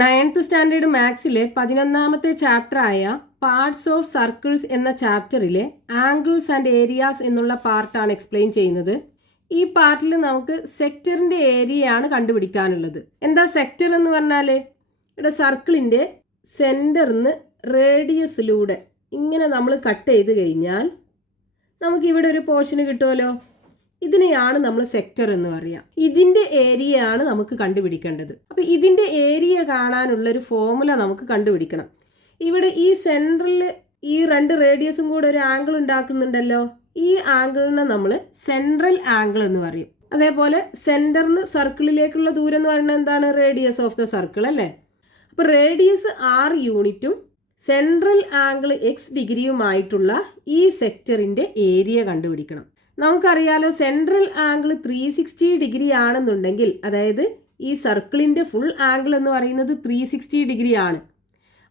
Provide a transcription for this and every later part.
9th standard മാത്സിലെ 11ാമത്തെ ചാപ്റ്ററായ പാർട്സ് ഓഫ് സർക്കിൾസ് എന്ന ചാപ്റ്ററിലെ ആംഗിൾസ് ആൻഡ് ഏരിയാസ് എന്നുള്ള പാർട്ടാണ് എക്സ്പ്ലെയിൻ ചെയ്യുന്നത്. ഈ പാർട്ടിൽ നമുക്ക് സെക്ടറിൻ്റെ ഏരിയയാണ് കണ്ടുപിടിക്കാനുള്ളത്. എന്താ സെക്ടർ എന്ന് പറഞ്ഞാൽ ഇവിടെ സർക്കിളിൻ്റെ സെൻറ്ററിന്ന് റേഡിയസിലൂടെ ഇങ്ങനെ നമ്മൾ കട്ട് ചെയ്ത് കഴിഞ്ഞാൽ നമുക്കിവിടെ ഒരു പോർഷന് കിട്ടുമല്ലോ. ഇതിനെയാണ് നമ്മൾ സെക്ടർ എന്ന് പറയുക. ഇതിൻ്റെ ഏരിയയാണ് നമുക്ക് കണ്ടുപിടിക്കേണ്ടത്. അപ്പോൾ ഇതിൻ്റെ ഏരിയ കാണാനുള്ളൊരു ഫോർമുല നമുക്ക് കണ്ടുപിടിക്കണം. ഇവിടെ ഈ സെൻട്രലിൽ ഈ രണ്ട് റേഡിയസും കൂടെ ഒരു ആംഗിൾ ഉണ്ടാക്കുന്നുണ്ടല്ലോ. ഈ ആംഗിളിനെ നമ്മൾ സെൻട്രൽ ആംഗിൾ എന്ന് പറയും. അതേപോലെ സെൻറ്ററിന് സർക്കിളിലേക്കുള്ള ദൂരം എന്ന് പറയുന്നത് എന്താണ്? റേഡിയസ് ഓഫ് ദ സർക്കിൾ അല്ലേ. അപ്പോൾ റേഡിയസ് 6 യൂണിറ്റും സെൻട്രൽ ആംഗിൾ x ഡിഗ്രിയുമായിട്ടുള്ള ഈ സെക്ടറിൻ്റെ ഏരിയ കണ്ടുപിടിക്കണം. നമുക്കറിയാലോ സെൻട്രൽ ആംഗിൾ 360 ഡിഗ്രി ആണെന്നുണ്ടെങ്കിൽ, അതായത് ഈ സർക്കിളിൻ്റെ ഫുൾ ആംഗിൾ എന്ന് പറയുന്നത് 360 ഡിഗ്രി ആണ്.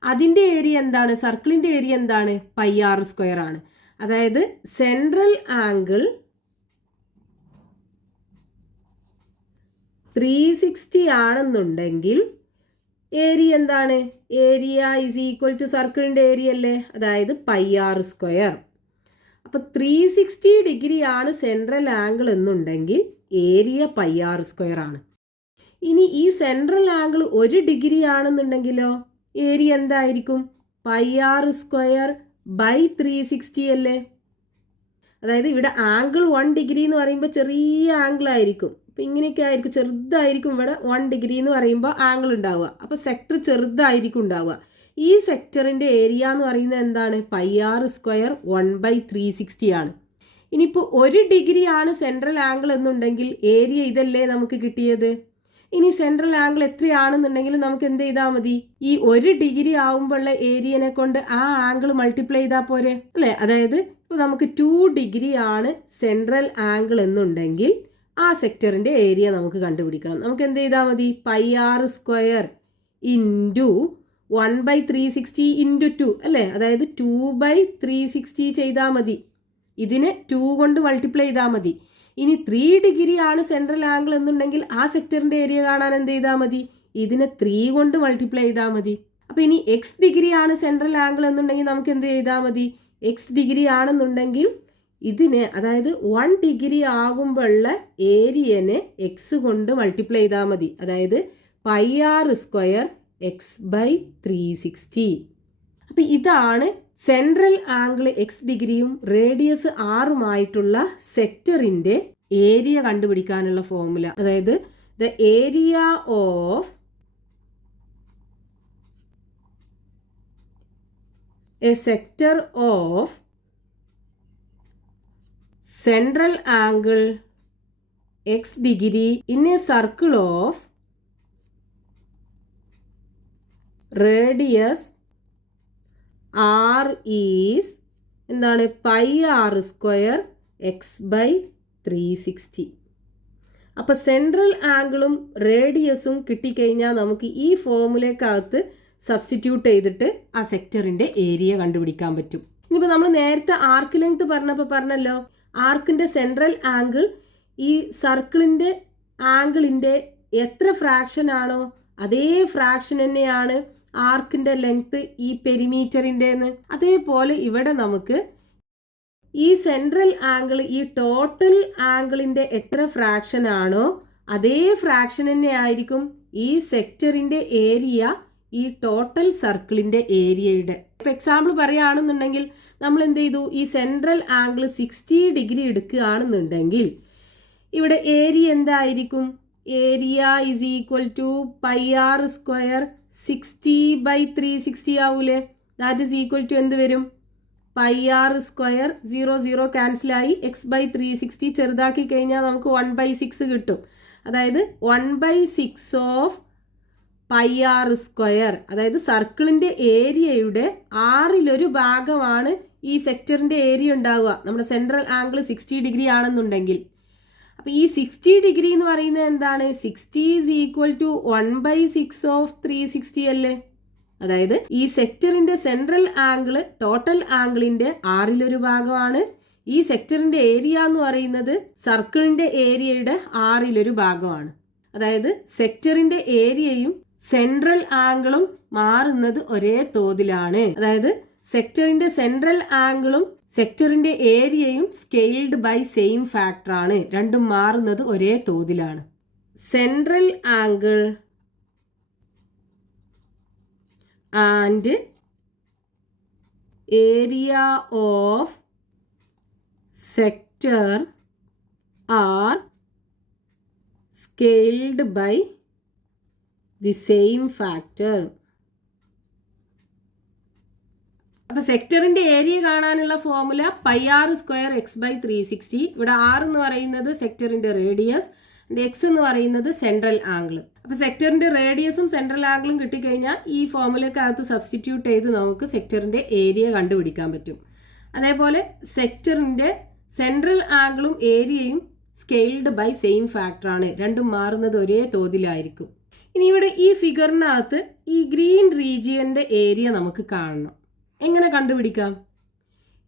അതിൻ്റെ ഏരിയ എന്താണ്? സർക്കിളിൻ്റെ ഏരിയ എന്താണ്? πr² ആണ്. അതായത് സെൻട്രൽ ആംഗിൾ 360 ആണെന്നുണ്ടെങ്കിൽ ഏരിയ എന്താണ്? ഏരിയ ഈസ് ഈക്വൽ ടു സർക്കിളിൻ്റെ ഏരിയ അല്ലേ, അതായത് πr². അപ്പോൾ 360 ഡിഗ്രി ആണ് സെൻട്രൽ ആംഗിൾ എന്നുണ്ടെങ്കിൽ ഏരിയ πr² ആണ്. ഇനി ഈ സെൻട്രൽ ആംഗിൾ 1 ഡിഗ്രി ആണെന്നുണ്ടെങ്കിലോ ഏരിയ എന്തായിരിക്കും? πr² ബൈ 360 അല്ലേ. അതായത് ഇവിടെ ആംഗിൾ 1 ഡിഗ്രി എന്ന് പറയുമ്പോൾ ചെറിയ ആംഗിൾ ആയിരിക്കും. അപ്പോൾ ഇങ്ങനെയൊക്കെ ആയിരിക്കും, ചെറുതായിരിക്കും. ഇവിടെ 1 ഡിഗ്രി എന്ന് പറയുമ്പോൾ ആംഗിൾ ഉണ്ടാവുക. അപ്പോൾ സെക്ടർ ചെറുതായിരിക്കും ഉണ്ടാവുക. ഈ സെക്ടറിൻ്റെ ഏരിയ എന്ന് പറയുന്നത് എന്താണ്? πr² 1/360 ആണ്. ഇനിയിപ്പോൾ 1 ഡിഗ്രി ആണ് സെൻട്രൽ ആംഗിൾ എന്നുണ്ടെങ്കിൽ ഏരിയ ഇതല്ലേ നമുക്ക് കിട്ടിയത്. ഇനി സെൻട്രൽ ആംഗിൾ എത്രയാണെന്നുണ്ടെങ്കിൽ നമുക്ക് എന്ത് ചെയ്താൽ മതി? ഈ 1 ഡിഗ്രി ആവുമ്പോഴുള്ള ഏരിയനെ കൊണ്ട് ആ ആംഗിൾ മൾട്ടിപ്ലൈ ചെയ്താൽ പോരെ അല്ലേ. അതായത് ഇപ്പോൾ നമുക്ക് 2 ഡിഗ്രി ആണ് സെൻട്രൽ ആംഗിൾ എന്നുണ്ടെങ്കിൽ ആ സെക്ടറിൻ്റെ ഏരിയ നമുക്ക് കണ്ടുപിടിക്കണം. നമുക്ക് എന്ത് ചെയ്താൽ മതി? πr² ഇൻറ്റു 1/360 ഇൻറ്റു 2 അല്ലേ. അതായത് 2/360 ചെയ്താൽ മതി. ഇതിനെ 2 കൊണ്ട് മൾട്ടിപ്ലൈ ചെയ്താൽ മതി. ഇനി 3 ഡിഗ്രി ആണ് സെൻട്രൽ ആംഗിൾ എന്നുണ്ടെങ്കിൽ ആ സെക്ടറിൻ്റെ ഏരിയ കാണാൻ എന്ത് ചെയ്താൽ മതി? ഇതിനെ 3 കൊണ്ട് മൾട്ടിപ്ലൈ ചെയ്താൽ മതി. അപ്പോൾ ഇനി x ഡിഗ്രി ആണ് സെൻട്രൽ ആംഗിൾ എന്നുണ്ടെങ്കിൽ നമുക്ക് എന്ത് ചെയ്താൽ മതി? x ഡിഗ്രി ആണെന്നുണ്ടെങ്കിൽ ഇതിനെ, അതായത് 1 ഡിഗ്രി ആകുമ്പോഴുള്ള ഏരിയനെ x കൊണ്ട് മൾട്ടിപ്ലൈ ചെയ്താൽ മതി. അതായത് πr² x/360. അപ്പം ഇതാണ് സെൻട്രൽ ആംഗിൾ x ഡിഗ്രിയും റേഡിയസ് 6ഉമായിട്ടുള്ള സെക്ടറിൻ്റെ ഏരിയ കണ്ടുപിടിക്കാനുള്ള ഫോർമുല. അതായത് the area of A sector of central angle x degree in A circle of radius r is എന്താണ്? πr² x/360. അപ്പോൾ സെൻട്രൽ ആംഗിളും റേഡിയസും കിട്ടിക്കഴിഞ്ഞാൽ നമുക്ക് ഈ ഫോർമുലക്കകത്ത് സബ്സ്റ്റിറ്റ്യൂട്ട് ചെയ്തിട്ട് ആ സെക്ടറിൻ്റെ ഏരിയ കണ്ടുപിടിക്കാൻ പറ്റും. ഇനിയിപ്പോൾ നമ്മൾ നേരത്തെ ആർക്ക് ലെങ്ത് പറഞ്ഞല്ലോ, ആർക്കിൻ്റെ സെൻട്രൽ ആംഗിൾ ഈ സർക്കിളിൻ്റെ ആംഗിളിൻ്റെ എത്ര ഫ്രാക്ഷൻ ആണോ അതേ ഫ്രാക്ഷൻ തന്നെയാണ് ആർക്കിൻ്റെ ലെങ്ത് ഈ പെരിമീറ്ററിൻ്റെന്ന്. അതേപോലെ ഇവിടെ നമുക്ക് ഈ സെൻട്രൽ ആംഗിൾ ഈ ടോട്ടൽ ആംഗിളിൻ്റെ എത്ര ഫ്രാക്ഷൻ ആണോ അതേ ഫ്രാക്ഷൻ തന്നെ ആയിരിക്കും ഈ സെക്ടറിൻ്റെ ഏരിയ ഈ ടോട്ടൽ സർക്കിളിൻ്റെ ഏരിയയുടെ. ഇപ്പോൾ എക്സാമ്പിൾ പറയുകയാണെന്നുണ്ടെങ്കിൽ നമ്മൾ എന്ത് ചെയ്തു? ഈ സെൻട്രൽ ആംഗിൾ 60 ഡിഗ്രി എടുക്കുകയാണെന്നുണ്ടെങ്കിൽ ഇവിടെ ഏരിയ എന്തായിരിക്കും? Area is equal to πr² 60/360 ആവൂലേ. ദാറ്റ് ഈസ് ഈക്വൽ ടു എന്ത് വരും? πr², 0 ക്യാൻസലായി x/360 ചെറുതാക്കി കഴിഞ്ഞാൽ നമുക്ക് 1/6 കിട്ടും. അതായത് 1/6 ഓഫ് πr². അതായത് സർക്കിളിൻ്റെ ഏരിയയുടെ 6ൽ1 ഭാഗമാണ് ഈ സെക്ടറിൻ്റെ ഏരിയ ഉണ്ടാവുക നമ്മുടെ സെൻട്രൽ ആംഗിൾ 60 ഡിഗ്രി ആണെന്നുണ്ടെങ്കിൽ. അപ്പോൾ ഈ 60 ഡിഗ്രി എന്ന് പറയുന്നത് എന്താണ്? 60 ഈസ് ഈക്വൽ ടു 1/6 ഓഫ് 360 അല്ലേ. അതായത് ഈ സെക്ടറിൻ്റെ സെൻട്രൽ ആംഗിൾ ടോട്ടൽ ആംഗിളിൻ്റെ 6ൽ1 ഭാഗമാണ്. ഈ സെക്ടറിൻ്റെ ഏരിയ എന്ന് പറയുന്നത് സർക്കിളിൻ്റെ ഏരിയയുടെ 6ൽ1 ഭാഗമാണ്. അതായത് സെക്ടറിൻ്റെ ഏരിയയും സെൻട്രൽ ആംഗിളും മാറുന്നത് ഒരേ തോതിലാണ്. അതായത് സെക്ടറിന്റെ സെൻട്രൽ ആംഗിളും സെക്ടറിന്റെ ഏരിയയും സ്കെയിൽഡ് ബൈ സെയിം ഫാക്ടർ ആണ്. രണ്ടും മാറുന്നത് ഒരേ തോതിലാണ്. Central angle and area of sector are scaled by the same factor. അപ്പോൾ സെക്ടറിന്റെ ഏരിയ കാണാനുള്ള ഫോർമുല πr² x/360. ഇവിടെ r എന്ന് പറയുന്നത് സെക്ടറിന്റെ റേഡിയസ്, എക്സ് എന്ന് പറയുന്നത് സെൻട്രൽ ആംഗിൾ. അപ്പോൾ സെക്ടറിന്റെ റേഡിയസും സെൻട്രൽ ആംഗിളും കിട്ടിക്കഴിഞ്ഞാൽ ഈ ഫോർമുലക്കകത്ത് സബ്സ്റ്റിറ്റ്യൂട്ട് ചെയ്ത് നമുക്ക് സെക്ടറിന്റെ ഏരിയ കണ്ടുപിടിക്കാൻ പറ്റും. അതേപോലെ സെക്ടറിന്റെ സെൻട്രൽ ആംഗിളും ഏരിയയും സ്കെയിൽഡ് ബൈ സെയിം ഫാക്ടർ ആണ്. രണ്ടും മാറുന്നത് ഒരേ തോതിലായിരിക്കും. ഇനി ഇവിടെ ഈ ഫിഗറിനകത്ത് ഈ ഗ്രീൻ റീജിയന്റെ ഏരിയ നമുക്ക് കാണണം. എങ്ങനെ കണ്ടുപിടിക്കാം?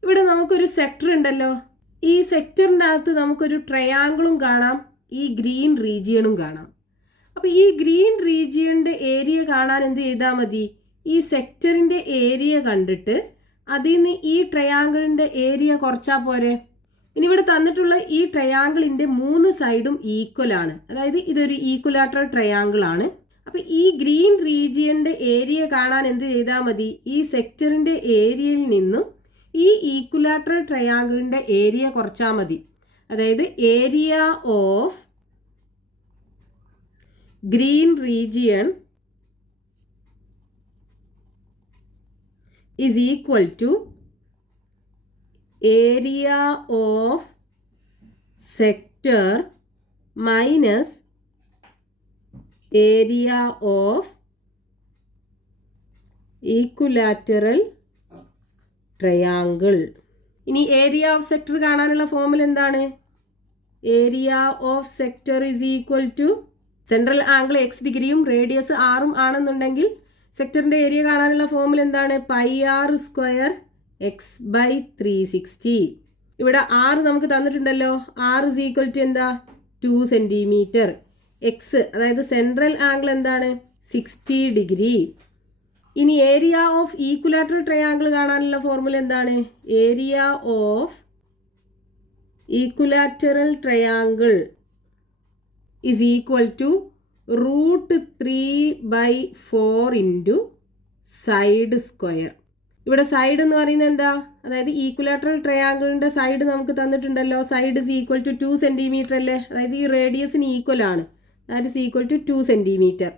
ഇവിടെ നമുക്കൊരു സെക്ടർ ഉണ്ടല്ലോ. ഈ സെക്ടറിനകത്ത് നമുക്കൊരു ട്രയാങ്കിളും കാണാം, ഈ ഗ്രീൻ റീജിയണും കാണാം. അപ്പോൾ ഈ ഗ്രീൻ റീജിയന്റെ ഏരിയ കാണാൻ എന്ത് ചെയ്താൽ മതി? ഈ സെക്ടറിന്റെ ഏരിയ കണ്ടിട്ട് അതിൽ നിന്ന് ഈ ട്രയാങ്കിളിന്റെ ഏരിയ കുറച്ചാൽ പോരെ. ഇനി ഇവിടെ തന്നിട്ടുള്ള ഈ ട്രയാങ്കിളിന്റെ 3 സൈഡും ഈക്വൽ ആണ്. അതായത് ഇതൊരു ഈക്വലാറ്ററൽ ട്രയാങ്കിൾ ആണ്. അപ്പൊ ഈ ഗ്രീൻ റീജിയന്റെ ഏരിയ കാണാൻ എന്ത് ചെയ്താൽ മതി? ഈ സെക്ടറിന്റെ ഏരിയയിൽ നിന്നും ഈ ഈക്വലാറ്ററൽ ട്രയാങ്കിളിന്റെ ഏരിയ കുറച്ചാൽ മതി. അതായത് area of green region is equal to area of sector minus area of equilateral triangle. ഇനി ഏരിയ ഓഫ് സെക്ടർ കാണാനുള്ള ഫോർമുല എന്താണ്? Area of sector is equal to central angle X ഡിഗ്രിയും റേഡിയസ് ആറും ആണെന്നുണ്ടെങ്കിൽ സെക്ടറിന്റെ ഏരിയ കാണാനുള്ള ഫോർമുല എന്താണ്? πr² x/360. ഇവിടെ r നമുക്ക് തന്നിട്ടുണ്ടല്ലോ. r ഇസ് ഈക്വൽ ടു എന്താ? 2 സെന്റിമീറ്റർ. എക്സ് അതായത് സെൻട്രൽ ആംഗിൾ എന്താണ്? 60 ഡിഗ്രി. ഇനി ഏരിയ ഓഫ് ഈക്വലാറ്ററൽ ട്രയാങ്കിൾ കാണാനുള്ള ഫോർമുല എന്താണ്? Area of equilateral triangle is equal to √3/4 into side square. ഇവിടെ സൈഡ് എന്ന് പറയുന്നത് എന്താ? അതായത് ഈക്വലാറ്ററൽ ട്രയാങ്കിളിന്റെ സൈഡ് നമുക്ക് തന്നിട്ടുണ്ടല്ലോ. Side is equal to 2 centimetre അല്ലേ? അതായത് ഈ റേഡിയസിന് ഈക്വൽ ആണ്. That is equal to 2 centimetre.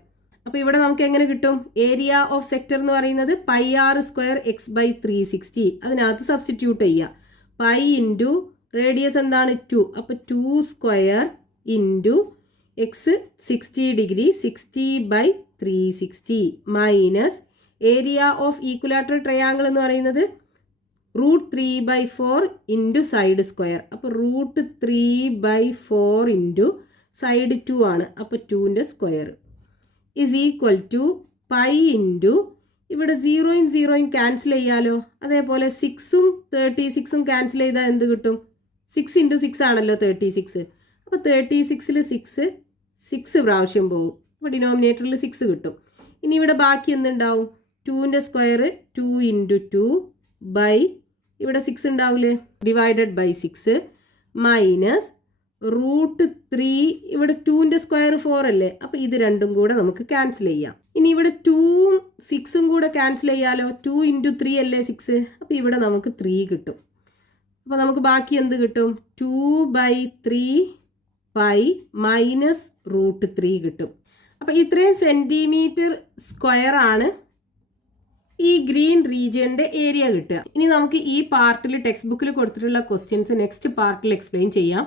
അപ്പോൾ ഇവിടെ നമുക്ക് എങ്ങനെ കിട്ടും? ഏരിയ ഓഫ് സെക്ടർ എന്ന് പറയുന്നത് πr² x/360. അതിനകത്ത് സബ്സ്റ്റിറ്റ്യൂട്ട് ചെയ്യുക. പൈ ഇൻറ്റു റേഡിയസ് എന്താണ്? 2. അപ്പോൾ 2² into X 60 degree 60/360 minus area of equilateral triangle എന്ന് പറയുന്നത് √3/4 ഇൻറ്റു സൈഡ് സ്ക്വയർ. അപ്പോൾ √3/4 ഇൻറ്റു സൈഡ് 2 ആണ്. അപ്പോൾ 2ന്റെ square is equal to pi into ഇവിടെ 0യും 0യും ക്യാൻസൽ ചെയ്യാലോ. അതേപോലെ 6ഉം 36ഉം ക്യാൻസൽ ചെയ്താൽ എന്ത് കിട്ടും? 6 ഇൻറ്റു 6 ആണല്ലോ 36. അപ്പോൾ 36ൽ 6 പ്രാവശ്യം പോകും. അപ്പോൾ ഡിനോമിനേറ്ററിൽ 6 കിട്ടും. ഇനി ഇവിടെ ബാക്കി എന്തുണ്ടാവും? 2ന്റെ സ്ക്വയർ 2 ഇൻറ്റു 2 ബൈ ഇവിടെ 6 ഉണ്ടാവില്ലേ? Divided by 6 minus √3. ഇവിടെ 2ന്റെ സ്ക്വയർ 4 അല്ലേ? അപ്പോൾ ഇത് രണ്ടും കൂടെ നമുക്ക് ക്യാൻസൽ ചെയ്യാം. ഇനി ഇവിടെ 2ഉം 6ഉം കൂടെ ക്യാൻസൽ ചെയ്യാലോ. 2 ഇൻറ്റു 3 അല്ലേ 6. അപ്പോൾ ഇവിടെ നമുക്ക് 3 കിട്ടും. അപ്പോൾ നമുക്ക് ബാക്കി എന്ത് കിട്ടും? 2/3 പൈ മൈനസ് √3 കിട്ടും. അപ്പോൾ ഇത്രയും സെന്റിമീറ്റർ സ്ക്വയർ ആണ് ഈ ഗ്രീൻ റീജിയന്റെ ഏരിയ കിട്ടുക. ഇനി നമുക്ക് ഈ പാർട്ടിൽ ടെക്സ്റ്റ് ബുക്കിൽ കൊടുത്തിട്ടുള്ള ക്വസ്റ്റ്യൻസ് നെക്സ്റ്റ് പാർട്ടിൽ എക്സ്പ്ലെയിൻ ചെയ്യാം.